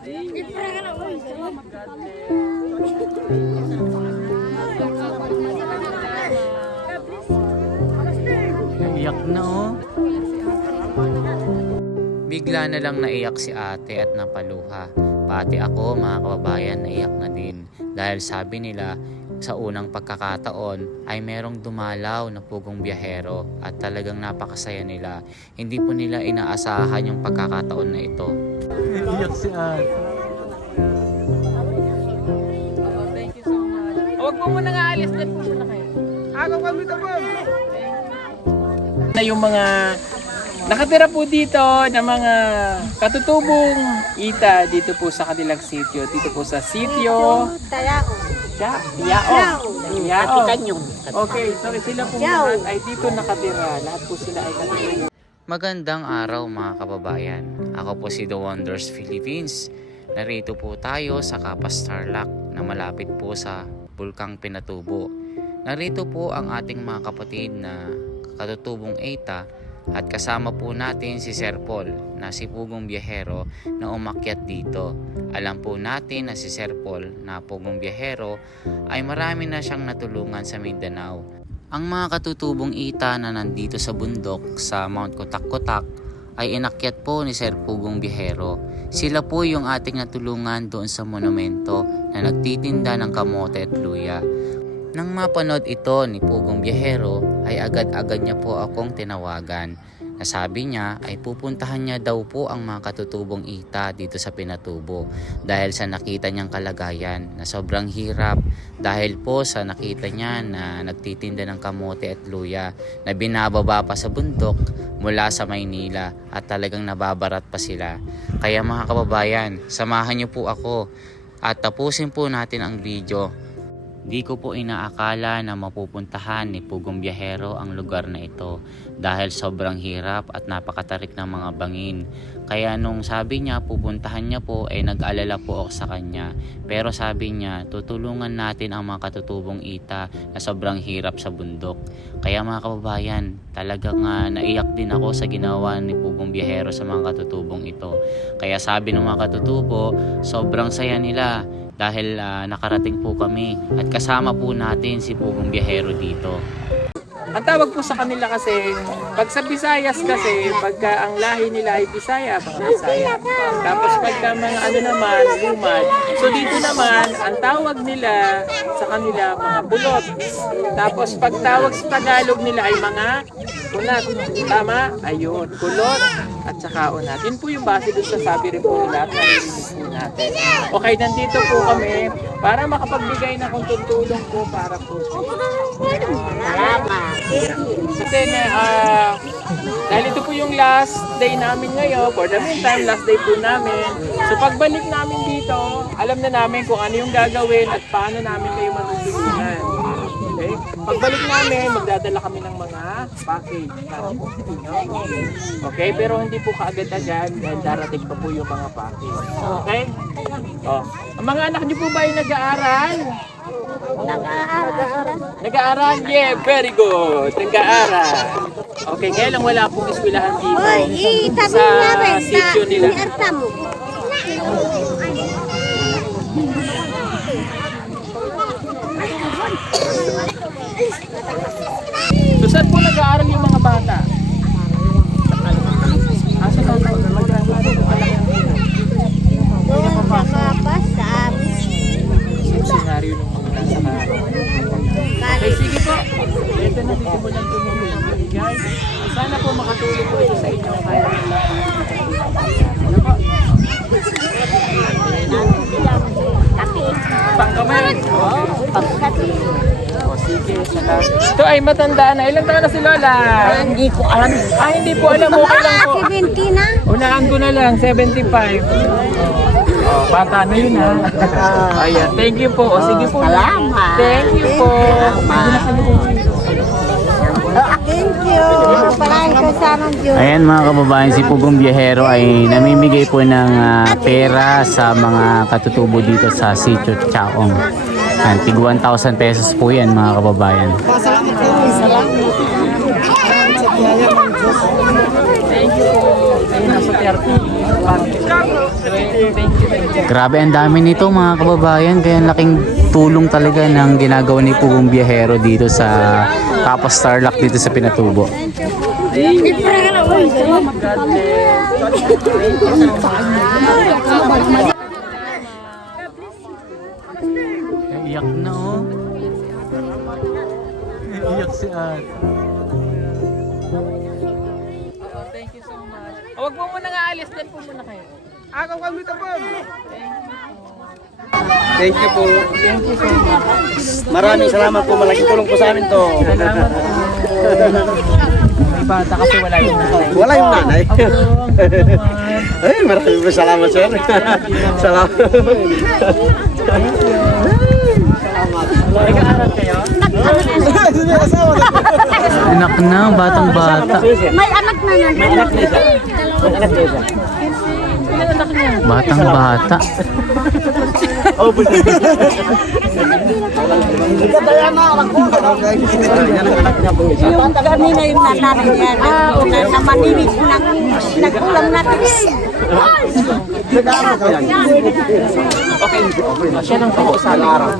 Iyak na oh. Bigla na lang naiyak si ate at napaluha. Pati ako mga kababayan naiyak na din. Dahil sabi nila sa unang pagkakataon ay merong dumalaw na pugong biyahero at talagang napakasaya nila. Hindi po nila inaasahan yung pagkakataon na ito. Iyak si ate. Thank you so much. Huwag mo muna nga alis, dyan po muna kayo. Ako kami ito po. Na yung mga nakatira po dito na mga katutubong ita dito po sa kanilang sitio. Dito po sa sitio Yao. Okay, so sila po lahat ay dito nakatira. Lahat po sila ay nakatira. Magandang araw mga kababayan. Ako po si The Wonders Philippines. Narito po tayo sa Kapas Tarlac na malapit po sa Bulkang Pinatubo. Narito po ang ating mga kapatid na katutubong Eita at kasama po natin si Sir Paul na si pugong biyahero na umakyat dito. Alam po natin na si Sir Paul na pugong biyahero ay marami na siyang natulungan sa Mindanao. Ang mga katutubong Ita na nandito sa bundok sa Mount Kutak-Kutak ay inakyat po ni Sir Pugong Biyahero. Sila po yung ating natulungan doon sa monumento na nagtitinda ng kamote at luya. Nang mapanood ito ni Pugong Biyahero ay agad-agad niya po akong tinawagan. Nasabi niya ay pupuntahan niya daw po ang mga katutubong Ita dito sa Pinatubo dahil sa nakita niyang kalagayan na sobrang hirap dahil po sa nakita niya na nagtitinda ng kamote at luya na binababa pa sa bundok mula sa Maynila at talagang nababarat pa sila. Kaya mga kababayan, samahan niyo po ako at tapusin po natin ang video. Di ko po inaakala na mapupuntahan ni Pugong Biyahero ang lugar na ito dahil sobrang hirap at napakatarik ng mga bangin. Kaya nung sabi niya pupuntahan niya po ay nag-alala po ako sa kanya. Pero sabi niya tutulungan natin ang mga katutubong Ita na sobrang hirap sa bundok. Kaya mga kababayan, talagang naiyak din ako sa ginawa ni Pugong Biyahero sa mga katutubong ito. Kaya sabi ng mga katutubo, sobrang saya nila dahil nakarating po kami at kasama po natin si Pugong Biyahero dito. Ang tawag po sa kanila kasi, pag sa Visayas kasi, pagka ang lahi nila ay Bisaya, mga Bisaya. Tapos pagka mga ano naman, lumad. So dito naman, ang tawag nila sa kanila mga bulot. Tapos pag tawag sa Tagalog nila ay mga kunat. Tama? Ayun, kulot at saka unat. Yun po yung base dun sa sabi rin po nila at narinig po natin. Okay, nandito po kami para makapagbigay na kung tutulong po para po sa Salamat. kasi dahil ito po yung last day namin ngayon, for the meantime, last day po namin. So pagbalik namin dito, alam na namin kung ano yung gagawin at paano namin kayo matutulungan. Okay? Pagbalik namin, magdadala kami ng mga package. Okay? Pero hindi po kaagad-agad dahil darating pa po yung mga package. Okay? Oh. Ang mga anak niyo po ba ay nag-aaral? Nag-aaral? Yeah, very good. Nag-aaral. Okay, kaya lang wala pong eskwelahan dito sa sitio nila. So saan po nag-aaral yung mga bata? Asa ka mag-aaral? Senaryo ng mga nasa okay, sige po. Ito na dito mo lang tumulong. Guys, sana po makatulong po ito sa inyo. Kaya ano po? Pangkamay. O sige, salamat. Ito ay matanda na. Ilang taon na si Lola? Hindi ko alam. Hindi po alam. Okay lang po. 70 na. Unaan ko na lang, 75. Oh, bata na yun ha. Ayan, thank you po. O sige po. Salamat. Thank you po. Thank you. Parahin ko sana Diyos. Ayan mga kababayan, si Pugong Biyahero ay namimigay po ng pera sa mga katutubo dito sa Sitio Chaong. Tig 1,000 pesos po yan mga kababayan. Salamat. Thank you po. Ayun, nasa 30. Grabe, ang dami nito mga kababayan. Kaya laking tulong talaga ng ginagawa ni Pugong Biyahero dito sa Kapos Tarlac dito sa Pinatubo. Iyak na oh. Iyak si Ate. Thank you so much. Huwag po muna nga alis, din po muna kayo. Ako kami ito po. Thank you po. Maraming salamat po. Malaking tulong po sa amin to. Salamat po. May bata kasi wala yung nanay. Wala yung nanay. Ay, maraming po salamat, sir. Salamat. Nag-aaral kayo? Anak na, batang bata. May anak na yan. May anak na isa. May anak na isa. Batang bata. Oh, po. Kanina yung nanay niya. Na maninig ng nagkulang natin. Siya nang po sa araw.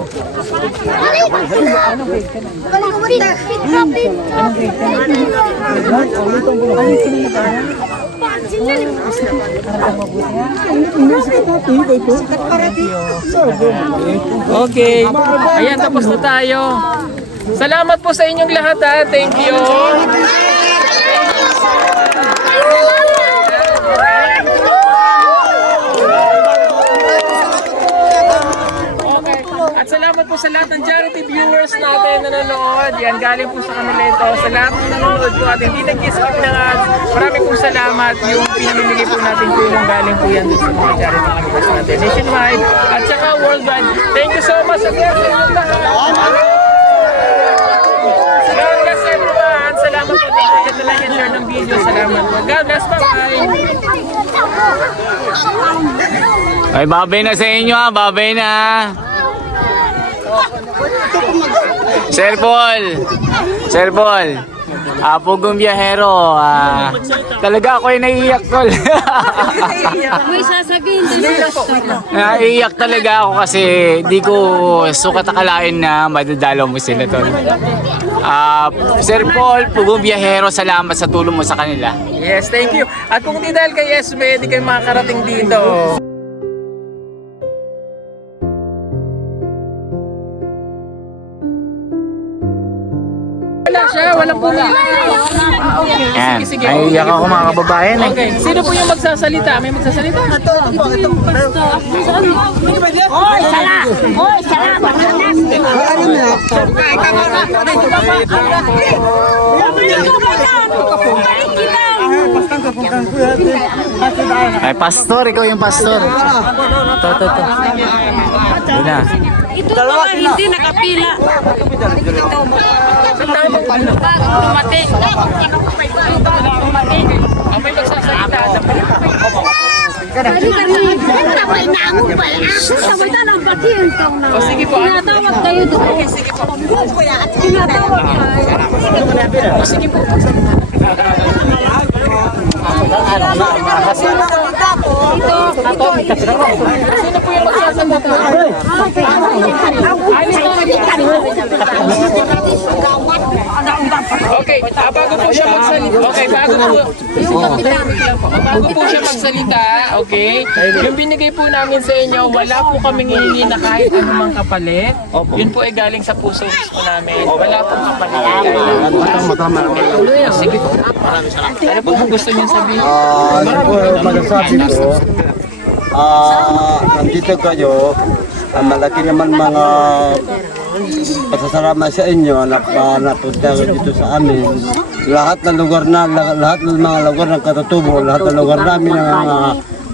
Okay. Ayan, tapos na tayo. Salamat po sa inyong lahat ha. Thank you. Okay. At salamat po sa lahat ng charity viewers natin na nanonood. Yan, galing po sa kanila ito. Sa lahat ng nanonood po at hindi nag-skip ng ads. Maraming po salamat. Yung pinamimigay po natin tulong galing po yan dun sa mga charity viewers natin. Nationwide at saka worldwide. Thank you so much again sa inyong lahat. God bless everyone. Salamat po. Don't forget to like and share ng video. Salamat po. God bless. Bye-bye. Ay, babay na sa inyo ha, babay na. Sir Paul, Pugong Biyahero, talaga ako ay naiiyak tol. May sasabihin Naiiyak talaga ako kasi di ko sukat akalain na madadalaw mo sila tol. Sir Paul, Pugong Biyahero, salamat sa tulong mo sa kanila. Yes, thank you. At kung di dahil kay SB, di kayo makakarating dito. Wala siya, walang pumili. Okay. Yan, Sige. naiiyak ako mga kababayan eh. Okay, sino po yung magsasalita? May magsasalita? Hoy, sala! Hoy, sala! Ay, pastor, ikaw yung pastor. To. Yun na. Ito mga hindi nakapila. Dumating. May magsasalita. O sige po. Tinatawag kayo doon. Okay, sige po. Tinatawag kayo. O sige po. Sino po yung magsasalita? Okay, bago po siya magsalita. Okay, bago po siya magsalita, okay? Yung binigay po namin sa inyo, wala po kaming hihingi na kahit anumang kapalit. Yun po ay galing sa puso mismo namin. Wala pong kapalit. Sige po. Ano po gusto niyo sabihin? Ano po magasabi ko? Nandito kayo. Malaki naman mga pasasalamat sa inyo na napunta dito sa amin. Lahat ng lugar lahat ng mga lugar ng Katutubo, lahat ng lugar namin ng mga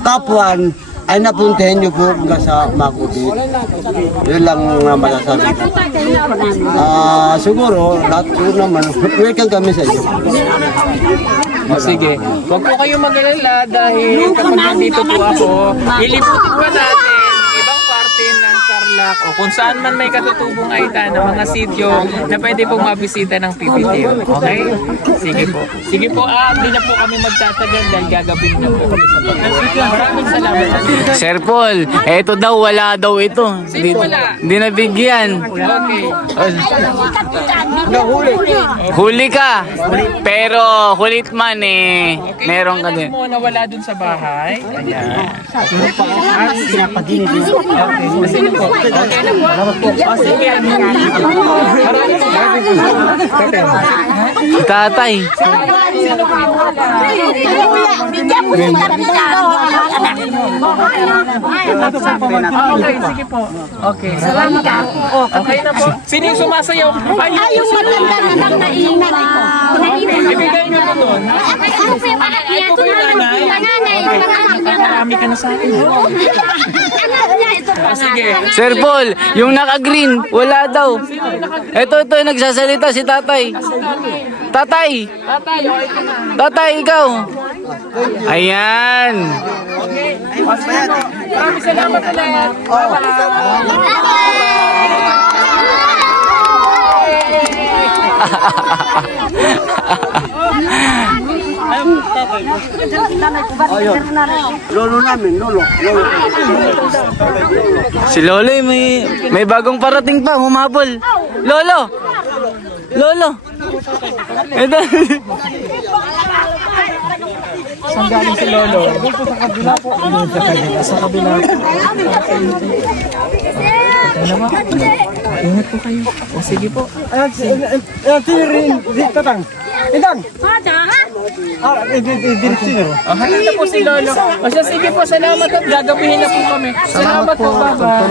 kapwan ay napuntahin niyo po hanggang sa Makubi. Yun lang masasabi ko. Siguro, lahat po naman, welcome kami sa inyo. Sige. Huwag po kayong mag-alala dahil kapag nandito po ako, iliputin pa natin ibang parte ng Tarlac o kung saan man may katutubong aita ng mga sityo na pwede pong mabisita ng PPTO. Okay? Sige po. Sige po, hindi na po kami magtatagal dahil gagawin na po kami sa pagkakas. Maraming salamat. Sir Paul, eto daw, wala daw ito. Sino wala? Hindi nabigyan. Okay. Huli ka. Pero kulit man eh. Meron ka din. Alam mo na wala dun sa bahay. Ayan. Okay. Sige po. Okay na po. O, sige. Maraming salamat. Si tatay. Sino po yung wala? Bigyan mo si Kapitan. Okay, sige po. Okay. Salamat po. Okay na po. Sino yung sumasayaw? Ay, Yung maganda na nang naingat ito. ibigay niyo po doon. Ay, po yung nanay. Marami ka na sa akin. Sige. Sir Paul, yung naka-green, wala daw. Ito, nagsasalita si tatay. Tatay! Tatay, okay ka na. Tatay, ikaw! Ayan! Maraming salamat ulit. Lolo namin, lolo. Si Lolo may bagong parating pa, humabol. Lolo! Lolo! Ito. Saan galing si Lolo? Sa kabila. Ingat po kayo. O sige po. Halin na po si Lolo. O siya, sige po, salamat at gagabihin na po kami. Salamat po, bye-bye.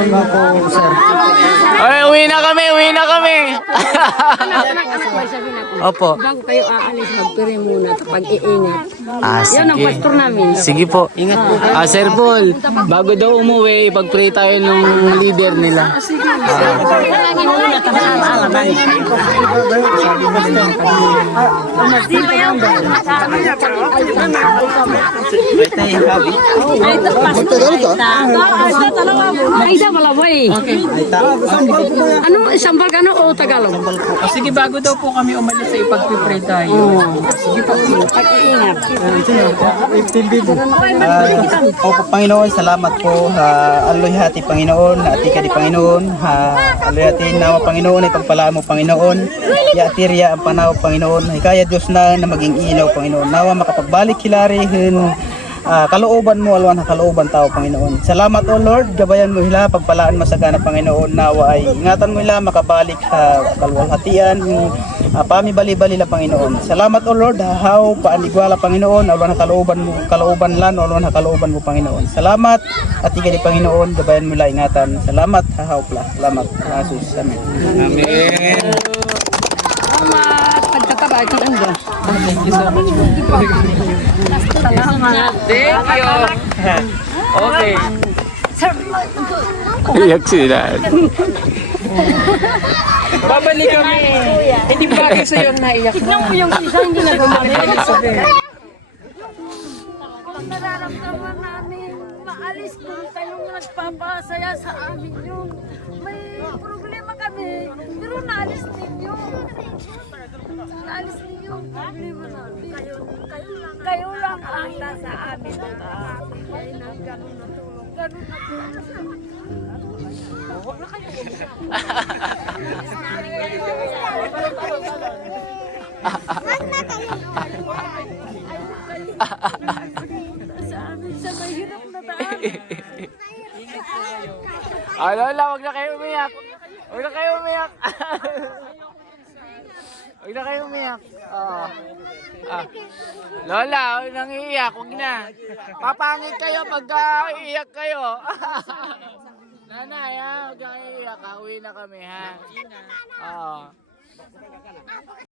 Ay, uwi na kami! Opo. Bago kayo aalis, magpiri muna kapag iingat. Sige. Yan ang pastor namin. Sige po. Ingat po. Sir Paul, bago daw umuwi, ipag-pray tayo ng leader nila. Ay, da malaway. Ano, sambal ka o Tagalog? O sige, bago daw po kami umalis sa ipag-pray tayo. Sige po. Pag-iingat. Opo, Panginoon, salamat po. Aloy hati, Panginoon. Ati ka di, Panginoon. Aloy hati, nawa, Panginoon. Ipagpalaan mo, Panginoon. Yatirya ang panaw, Panginoon. Kaya Diyos na maging ilaw, Panginoon. Nawa makapagbalik hilari. Kalooban mo, alwan na kalooban tao, Panginoon. Salamat, O Lord. Gabayan mo hila, pagpalaan masagana, Panginoon. Nawa ay ingatan mo hila, makabalik kalwalhatian. Pamibali-bali la, Panginoon. Salamat, O Lord. Hahaw, paanigwala, Panginoon. Alwan na kalooban mo, kalooban lan, alwan na kalooban mo, Panginoon. Salamat, at ika di, Panginoon. Gabayan mo hila, ingatan. Salamat, hahaw pla. Salamat, Jesus. Amen. Amen. Pagkataba, ito ang ba? Thank you so much. Salamat. Thank you. Okay. Iyak sila. Babalik kami. Hindi bagay sa'yo ang naiyak na. Yung isa hindi na gumamit. Nararamdaman namin maalis kung kayong nagpapasaya sa amin yun. May problema kami, pero naalis ninyo. Naalis ninyo ang problema namin. Kayo lang ang nasa amin. Ay na ganun na tulong. Ganun na tulong. Sa amin sa mahirap na daan. Lola, wag na kayo umiyak. Wag na kayo umiyak. Wag na kayo umiyak. Lola, wag nang iiyak. Wag na. Papangit kayo pagka iiyak kayo. Nanay, ha? Huwag kang iiyak. Uwi na kami, ha? Oo.